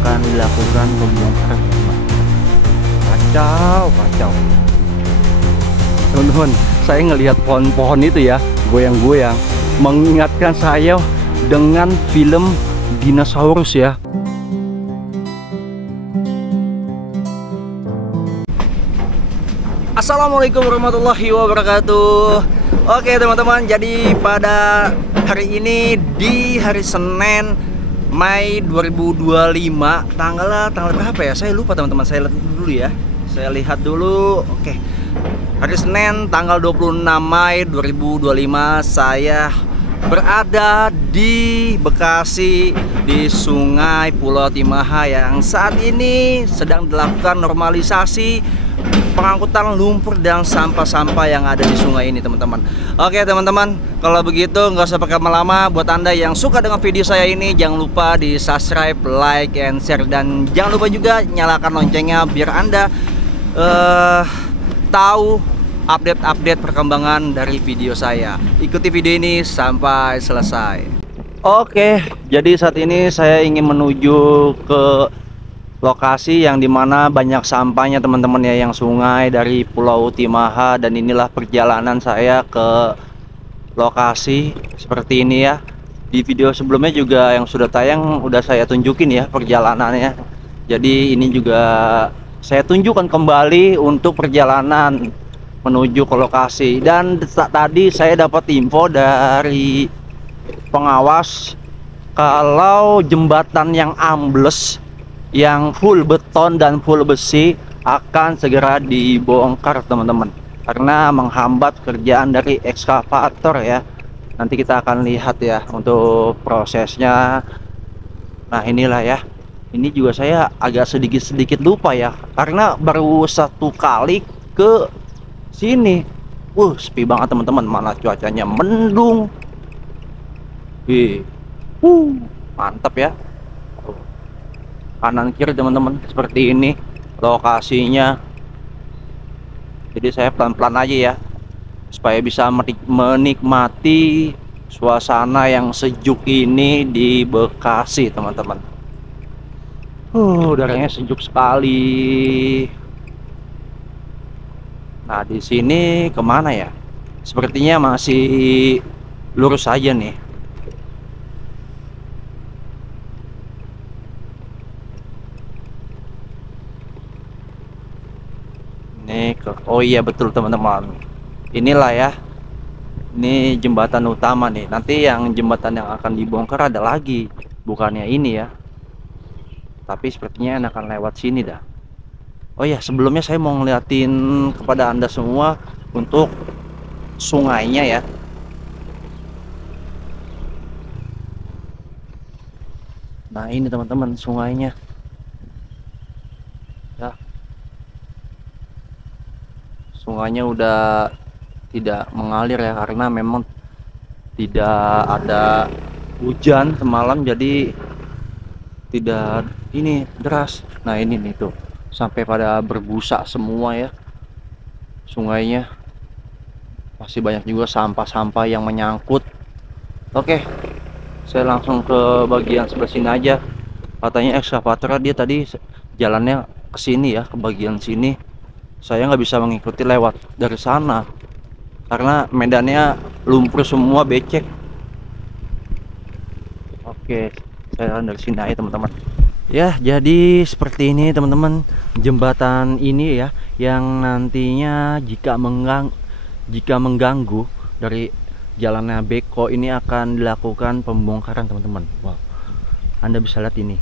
akan dilakukan pembongkaran. Kacau teman-teman. Saya ngelihat pohon-pohon itu ya goyang-goyang, mengingatkan saya dengan film dinosaurus ya. Assalamualaikum warahmatullahi wabarakatuh. Oke teman-teman, jadi pada hari ini di hari Senin Mei 2025, tanggal berapa ya? Saya lupa teman-teman, saya lihat dulu ya. Saya lihat dulu. Oke. Hari Senin tanggal 26 Mei 2025, saya berada di Bekasi di Sungai Pulau Timaha yang saat ini sedang dilakukan normalisasi pengangkutan lumpur dan sampah-sampah yang ada di sungai ini teman-teman. Oke teman-teman, kalau begitu nggak usah pakai lama-lama. Buat anda yang suka dengan video saya ini, jangan lupa di subscribe, like, and share, dan jangan lupa juga nyalakan loncengnya biar anda tahu update-update perkembangan dari video saya. Ikuti video ini sampai selesai. Oke, jadi saat ini saya ingin menuju ke lokasi yang dimana banyak sampahnya teman-teman ya, yang sungai dari Pulau Timaha. Dan inilah perjalanan saya ke lokasi seperti ini ya. Di video sebelumnya juga yang sudah tayang udah saya tunjukin ya perjalanannya. Jadi ini juga saya tunjukkan kembali untuk perjalanan menuju ke lokasi. Dan tadi saya dapat info dari pengawas kalau jembatan yang ambles, yang full beton dan full besi, akan segera dibongkar teman-teman, karena menghambat kerjaan dari ekskavator ya. Nanti kita akan lihat ya untuk prosesnya. Nah inilah ya, ini juga saya agak sedikit lupa ya, karena baru satu kali ke sini. Sepi banget teman-teman, mana cuacanya mendung. Mantap ya. Kanan kiri teman-teman seperti ini lokasinya. Jadi saya pelan-pelan aja ya, supaya bisa menikmati suasana yang sejuk ini di Bekasi teman-teman. Udaranya sejuk sekali. Nah di sini kemana ya? Sepertinya masih lurus aja nih. Oh iya betul teman-teman, inilah ya, ini jembatan utama nih. Nanti yang jembatan yang akan dibongkar ada lagi, bukannya ini ya, tapi sepertinya akan lewat sini dah. Oh ya, sebelumnya saya mau ngeliatin kepada anda semua untuk sungainya ya. Nah ini teman-teman sungainya ya. Sungainya udah tidak mengalir ya, karena memang tidak ada hujan semalam, jadi tidak ini deras. Nah ini nih tuh, sampai pada berbusa semua ya sungainya. Masih banyak juga sampah-sampah yang menyangkut. Oke, saya langsung ke bagian sebelah sini aja. Katanya ekskavator dia tadi jalannya ke sini ya, ke bagian sini. Saya nggak bisa mengikuti lewat dari sana karena medannya lumpur semua, becek. Oke, saya dari sini aja teman-teman. Ya, jadi seperti ini teman-teman jembatan ini ya, yang nantinya jika mengganggu dari jalannya beko ini akan dilakukan pembongkaran teman-teman. Wow, Anda bisa lihat ini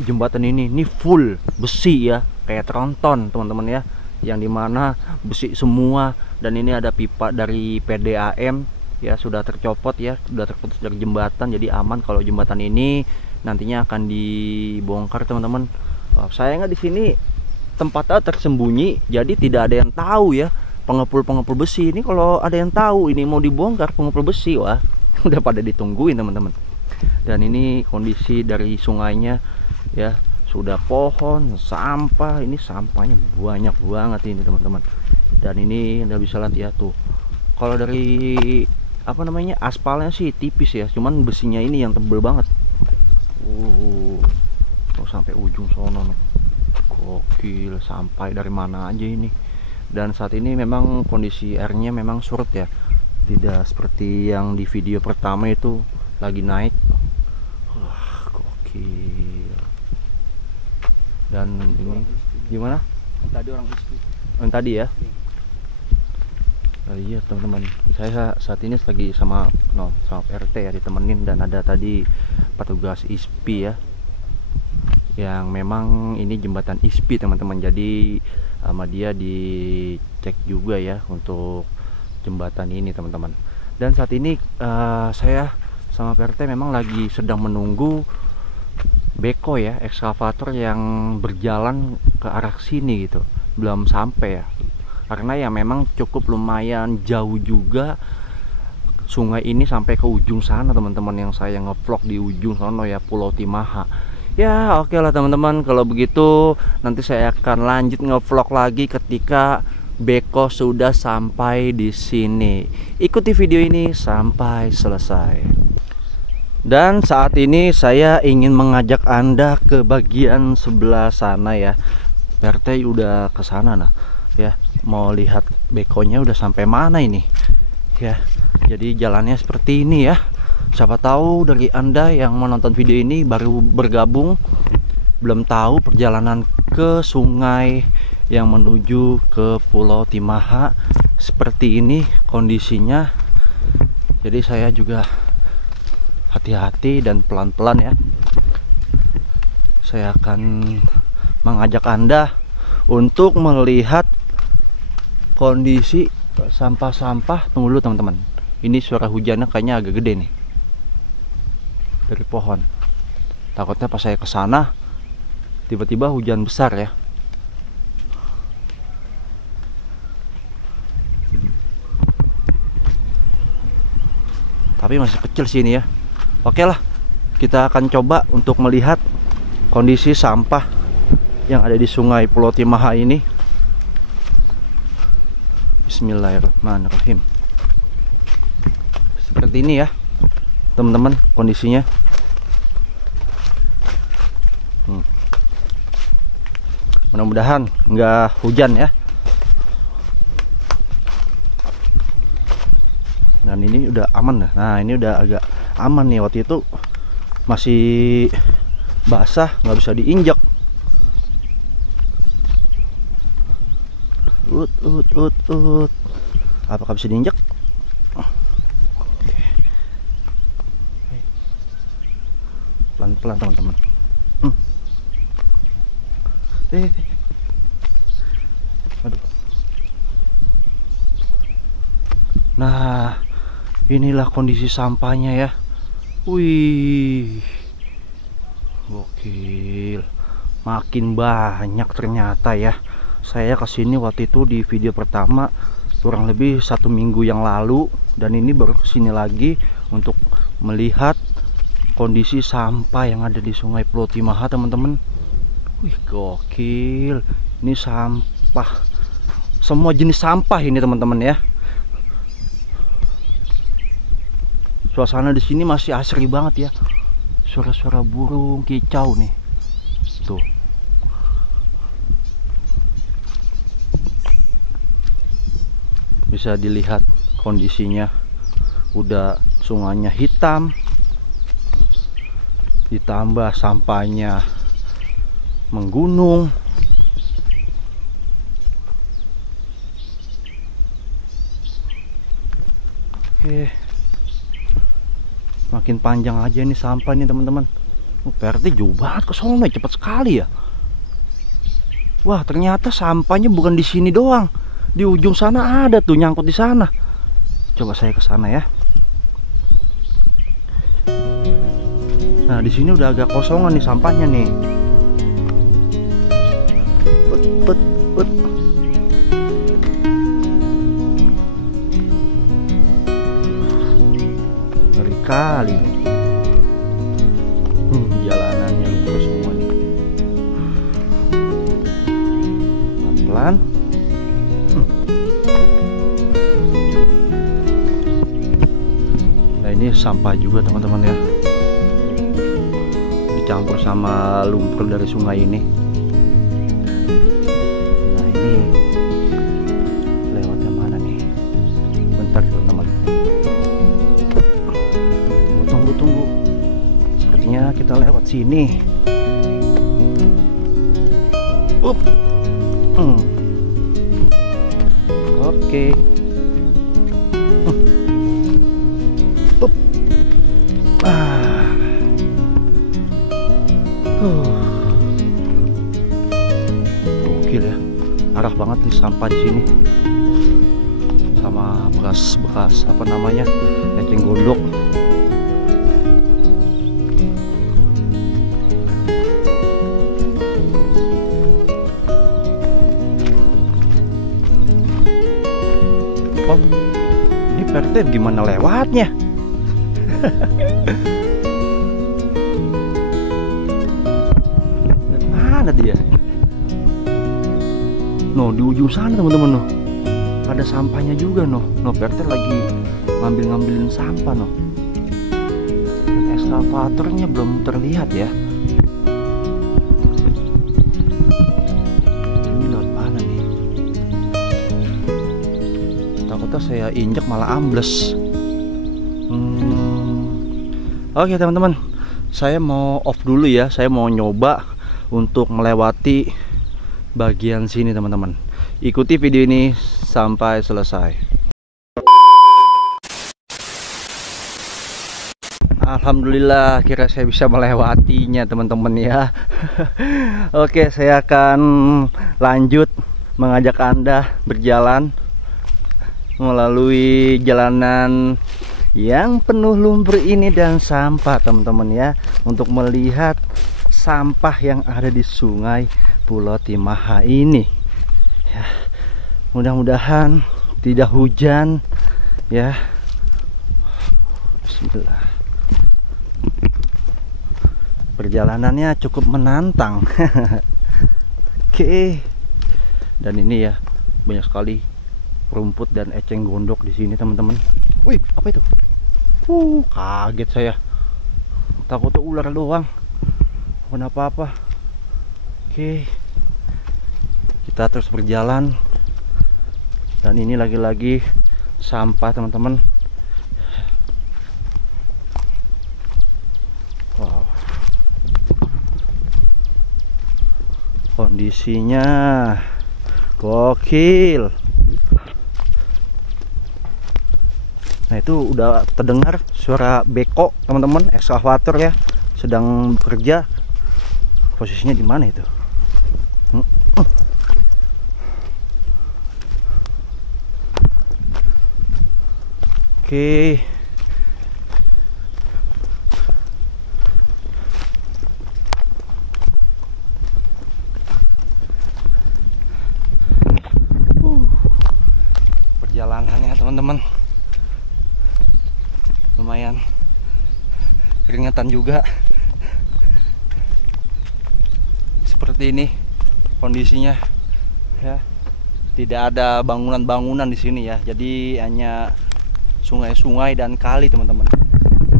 jembatan ini full besi ya, kayak tronton teman-teman ya, yang dimana besi semua. Dan ini ada pipa dari PDAM ya, sudah tercopot ya, sudah terputus dari jembatan, jadi aman kalau jembatan ini nantinya akan dibongkar teman-teman. Sayangnya di sini tempatnya tersembunyi, jadi tidak ada yang tahu ya. Pengepul besi ini kalau ada yang tahu ini mau dibongkar pengepul besi, wah udah pada ditungguin teman-teman. Dan ini kondisi dari sungainya ya, sudah pohon, sampah. Ini sampahnya banyak banget ini teman-teman. Dan ini Anda bisa lihat ya tuh, kalau dari aspalnya sih tipis ya, cuman besinya ini yang tebel banget. sampai ujung sono. Gokil, sampai dari mana aja ini. Dan saat ini memang kondisi airnya memang surut ya, tidak seperti yang di video pertama itu lagi naik. Wah, gokil. Dan ini gimana? Yang tadi orang istri. Yang tadi ya? Oh, iya teman-teman, saya saat ini lagi sama PRT ya, ditemenin, dan ada tadi petugas ISPI ya, yang memang ini jembatan ISPI teman-teman. Jadi sama dia dicek juga ya untuk jembatan ini teman-teman. Dan saat ini saya sama PRT memang lagi sedang menunggu beko ya, ekskavator yang berjalan ke arah sini gitu, belum sampai ya, karena ya memang cukup lumayan jauh juga sungai ini sampai ke ujung sana teman-teman, yang saya ngevlog di ujung sono ya, Pulau Timaha. Ya oke lah teman-teman, kalau begitu nanti saya akan lanjut ngevlog lagi ketika beko sudah sampai di sini. Ikuti video ini sampai selesai. Dan saat ini saya ingin mengajak Anda ke bagian sebelah sana ya. PRT udah ke sana nah ya, mau lihat bekonya udah sampai mana ini ya. Jadi jalannya seperti ini ya. Siapa tahu dari Anda yang menonton video ini baru bergabung, belum tahu perjalanan ke sungai yang menuju ke Pulau Timaha seperti ini kondisinya. Jadi saya juga hati-hati dan pelan-pelan ya. Saya akan mengajak Anda untuk melihat kondisi sampah-sampah. Tunggu dulu teman-teman, ini suara hujannya kayaknya agak gede nih dari pohon. Takutnya pas saya ke sana tiba-tiba hujan besar ya. Tapi masih kecil sini ya. Oke lah, kita akan coba untuk melihat kondisi sampah yang ada di sungai Pulau Timaha ini. Bismillahirrahmanirrahim. Seperti ini ya teman-teman kondisinya. Mudah-mudahan nggak hujan ya. Dan ini udah aman. Nah ini udah agak aman nih. Waktu itu masih basah, nggak bisa diinjak. Apakah bisa diinjak? Pelan-pelan teman-teman. Aduh. Nah inilah kondisi sampahnya ya. Wih, gokil, makin banyak ternyata ya. Saya kesini waktu itu di video pertama kurang lebih 1 minggu yang lalu, dan ini baru kesini lagi untuk melihat kondisi sampah yang ada di sungai Pulau Timaha teman-teman. Wih gokil, ini sampah, semua jenis sampah ini teman-teman ya. Suasana di sini masih asri banget ya. Suara-suara burung kicau nih. Tuh. Bisa dilihat kondisinya. Udah sungainya hitam, ditambah sampahnya menggunung. Oke. Makin panjang aja nih sampah nih teman-teman. PRT jauh banget ke sono, cepet sekali ya. Wah ternyata sampahnya bukan di sini doang, di ujung sana ada tuh nyangkut di sana. Coba saya ke sana ya. Nah di sini udah agak kosongan nih sampahnya nih. Ngeri kali nih. Jalanannya lumpur semua nih. Pelan-pelan. Nah ini sampah juga teman-teman ya. bercampur sama lumpur dari sungai ini. Nah ini lewat yang mana nih? Bentar teman-teman. Tunggu. Sepertinya kita lewat sini. Oke. Gokil ya, parah banget nih sampah di sini, sama bekas apa namanya, eceng gondok. Oh, ini PRT gimana lewatnya? Mana dia? No, di ujung sana teman-teman, no. Ada sampahnya juga, no. No, PRT lagi ngambilin sampah, no. Dan ekskavatornya belum terlihat ya. Ini lewat mana nih? Takutnya saya injak malah ambles. Oke teman-teman, saya mau off dulu ya. Saya mau nyoba untuk melewati bagian sini teman-teman. Ikuti video ini sampai selesai. Alhamdulillah akhirnya saya bisa melewatinya teman-teman ya. Oke, saya akan lanjut mengajak Anda berjalan melalui jalanan yang penuh lumpur ini dan sampah teman-teman ya, untuk melihat sampah yang ada di Sungai Pulau Timaha ini ya. Mudah-mudahan tidak hujan ya. Bismillah. Perjalanannya cukup menantang. Oke. Dan ini ya, banyak sekali rumput dan eceng gondok di sini teman-teman. Wih, apa itu? Kaget saya. Takut ular doang. Bukan apa-apa. Oke, kita terus berjalan. Dan ini lagi-lagi sampah teman-teman. Wow, kondisinya gokil. Nah itu udah terdengar suara beko teman-teman, ekskavator ya, sedang bekerja. Posisinya di mana itu? Oke. Perjalanannya teman-teman lumayan keringetan juga. Seperti ini kondisinya ya, tidak ada bangunan-bangunan di sini ya, jadi hanya sungai-sungai dan kali teman-teman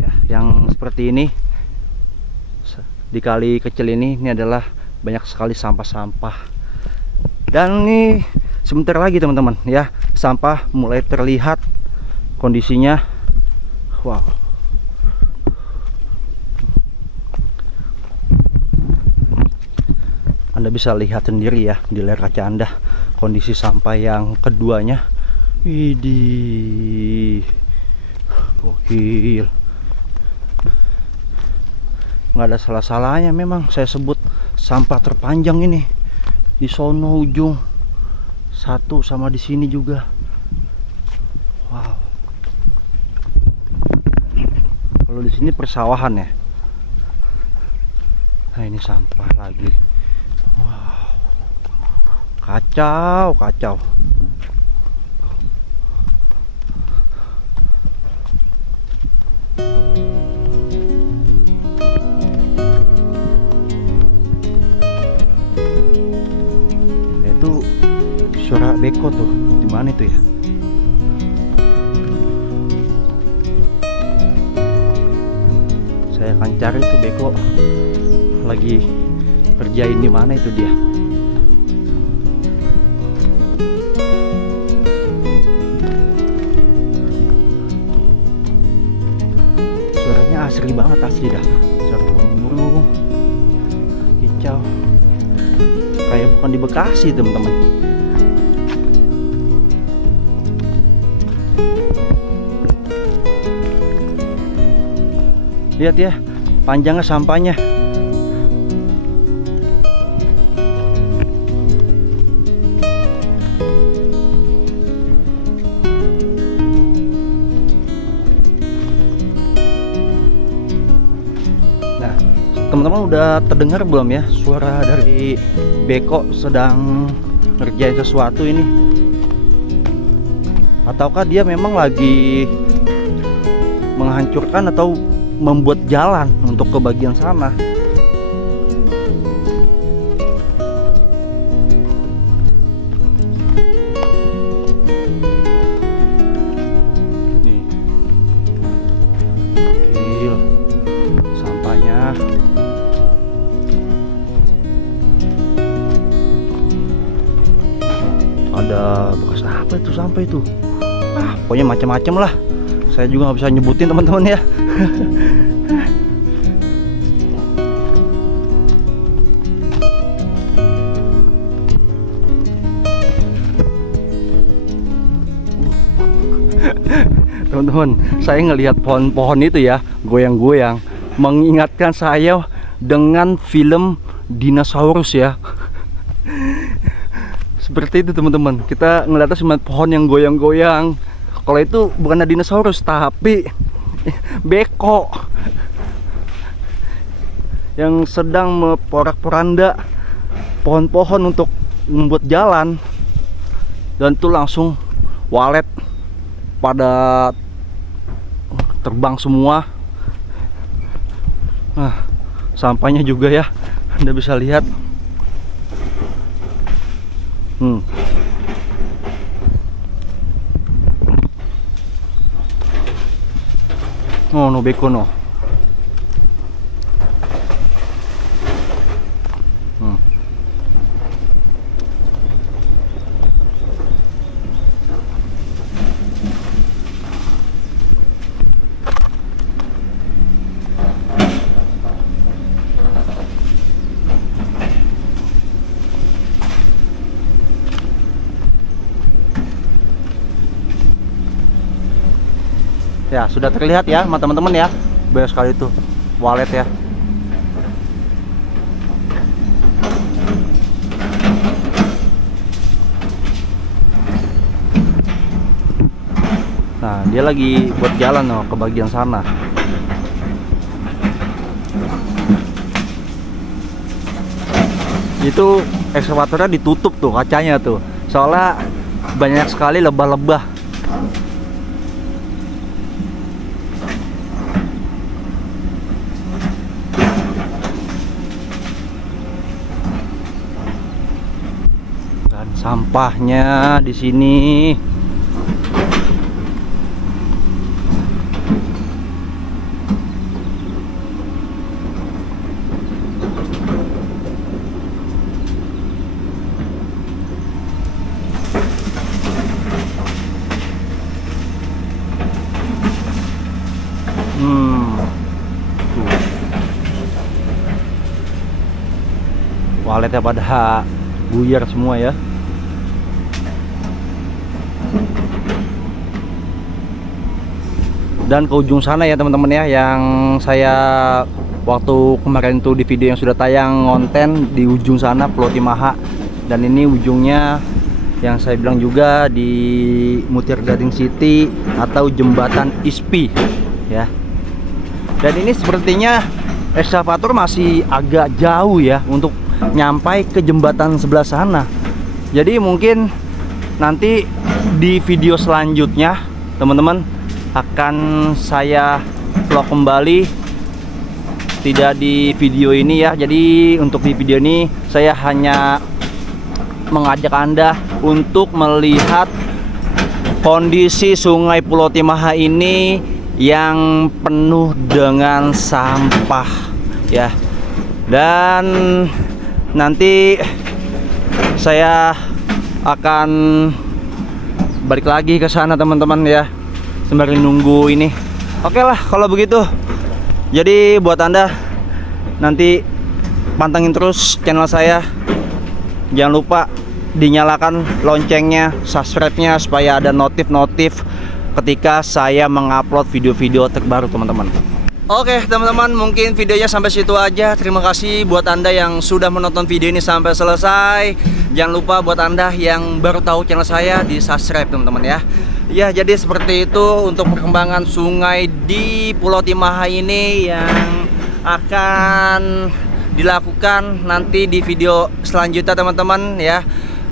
ya, yang seperti ini. Di kali kecil ini adalah banyak sekali sampah-sampah. Dan ini sebentar lagi teman-teman ya, sampah mulai terlihat kondisinya. Wow, Anda bisa lihat sendiri ya di layar kaca Anda kondisi sampah yang keduanya. Widih, gokil. Nggak ada salah-salahnya memang saya sebut sampah terpanjang ini. Di sono ujung satu, sama di sini juga. Wow. Kalau di sini persawahan ya. Nah ini sampah lagi. Wow, kacau. Itu suara beko tuh, di mana itu ya? Saya akan cari tuh beko. lagi kerjain di mana itu dia. Suaranya asli banget, asli dah. Suara burung-burung kicau. Kayak bukan di Bekasi, teman-teman. Lihat ya, panjangnya sampahnya. Nah, teman-teman udah terdengar belum ya suara dari beko sedang ngerjain sesuatu ini? Ataukah dia memang lagi menghancurkan atau membuat jalan untuk ke bagian sana? Nih, gokil sampahnya. Ada bekas apa itu sampah itu? Pokoknya macam-macam lah. Saya juga nggak bisa nyebutin, teman-teman ya. Teman-teman, saya ngelihat pohon-pohon itu ya goyang-goyang, mengingatkan saya dengan film dinosaurus ya. Seperti itu teman-teman, kita ngeliatnya cuma pohon yang goyang-goyang. Kalau itu bukan dinosaurus tapi beko yang sedang memporak-poranda pohon-pohon untuk membuat jalan, dan itu langsung walet pada terbang semua. Nah, sampahnya juga ya, Anda bisa lihat. Oh no beko no. Ya, sudah terlihat ya teman-teman ya. Banyak sekali itu walet ya. Nah, dia lagi buat jalan loh ke bagian sana. Itu ekskavatornya ditutup tuh kacanya tuh. Soalnya banyak sekali lebah-lebah. Sampahnya di sini. Waletnya pada buyar semua ya. Dan ke ujung sana ya teman-teman ya, yang saya waktu kemarin tuh di video yang sudah tayang ngonten di ujung sana Pulau Timaha. Dan ini ujungnya yang saya bilang juga di Mutir Gading City atau Jembatan ISPI ya. Dan ini sepertinya ekskavator masih agak jauh ya untuk nyampai ke jembatan sebelah sana. Jadi mungkin nanti di video selanjutnya teman-teman akan saya vlog kembali, tidak di video ini ya. Jadi untuk di video ini saya hanya mengajak Anda untuk melihat kondisi Sungai Pulau Timaha ini yang penuh dengan sampah ya. Dan nanti saya akan balik lagi ke sana teman-teman ya, sembari nunggu ini. Oke lah kalau begitu. Jadi buat Anda nanti pantengin terus channel saya. Jangan lupa dinyalakan loncengnya, subscribe-nya supaya ada notif-notif ketika saya mengupload video-video terbaru teman-teman. Oke teman-teman, mungkin videonya sampai situ aja. Terima kasih buat Anda yang sudah menonton video ini sampai selesai. Jangan lupa buat Anda yang baru tahu channel saya, di subscribe teman-teman ya. Ya, jadi seperti itu untuk perkembangan sungai di Pulau Timaha ini yang akan dilakukan nanti di video selanjutnya teman-teman ya,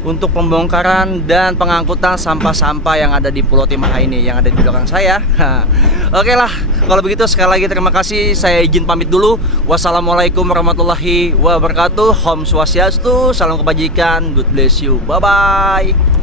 untuk pembongkaran dan pengangkutan sampah-sampah yang ada di Pulau Timaha ini yang ada di belakang saya. Oke lah, kalau begitu sekali lagi terima kasih. Saya izin pamit dulu. Wassalamualaikum warahmatullahi wabarakatuh. Om Swastiastu, salam kebajikan. God bless you. Bye bye.